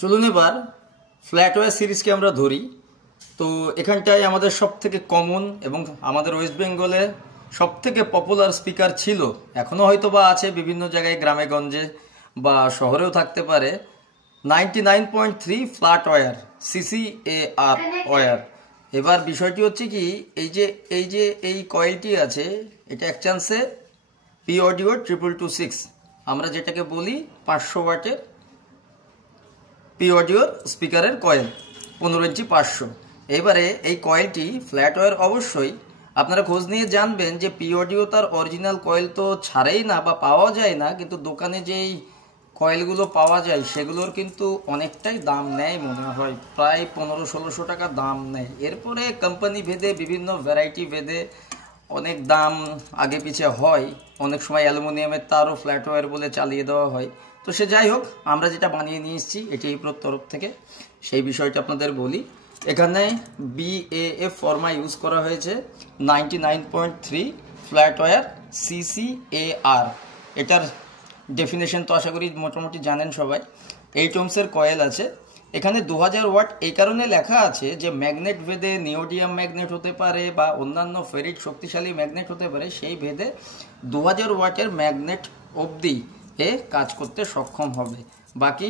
চলুন এবার flat wire সিরিজকে আমরা ধরি। তো এখানটায় আমাদের সব থেকে কমন এবং আমাদের ওয়েস্ট বেঙ্গলে সব থেকে পপুলার স্পিকার ছিল, এখনও হয়তো বা আছে বিভিন্ন জায়গায়, গ্রামে গঞ্জে বা শহরেও থাকতে পারে, 99.3 ফ্ল্যাট ওয়্যার CCAR ওয়্যার। এবার বিষয়টি হচ্ছে কি, এই কয়েলটি আছে, এটা এক চান্সে পি অডিও 2226, আমরা যেটাকে বলি 500 ওয়াটের পি অডিওর স্পিকারের কয়েল, 15 ইঞ্চি 500। এবারে এই কয়েলটি ফ্ল্যাট ওয়্যার অবশ্যই আপনারা খোঁজ নিয়ে জানবেন যে পি অডিও তার অরিজিনাল কয়েল তো ছাড়েই না বা পাওয়া যায় না, কিন্তু দোকানে যেই কয়েলগুলো পাওয়া যায় সেগুলোর কিন্তু অনেকটাই দাম নেয়, মনে হয় প্রায় 1500-1600 টাকা দাম নেয়। এরপরে কোম্পানি ভেদে বিভিন্ন ভ্যারাইটি ভেদে অনেক দাম আগে পিছিয়ে হয়, অনেক সময় অ্যালুমিনিয়ামের তারও ফ্ল্যাট ওয়্যার বলে চালিয়ে দেওয়া হয়। তো সে যাই হোক, আমরা যেটা বানিয়ে নিয়ে এসেছি এটি এই তরফ থেকে, সেই বিষয়টা আপনাদের বলি। এখানে BAF ফর্মা ইউজ করা হয়েছে 99.3 ফ্ল্যাট ওয়্যার CCAR। এটার ডেফিনেশন তো আশা করি মোটামুটি জানেন সবাই। 8 ওহমসের কয়েল আছে এখানে, 2000 ওয়াট এই কারণে লেখা আছে যে ম্যাগনেট ভেদে নিওডিয়াম ম্যাগনেট হতে পারে বা অন্যান্য ফেরিট শক্তিশালী ম্যাগনেট হতে পারে, সেই ভেদে 2000 ওয়াটের ম্যাগনেট অবধি এ কাজ করতে সক্ষম হবে। বাকি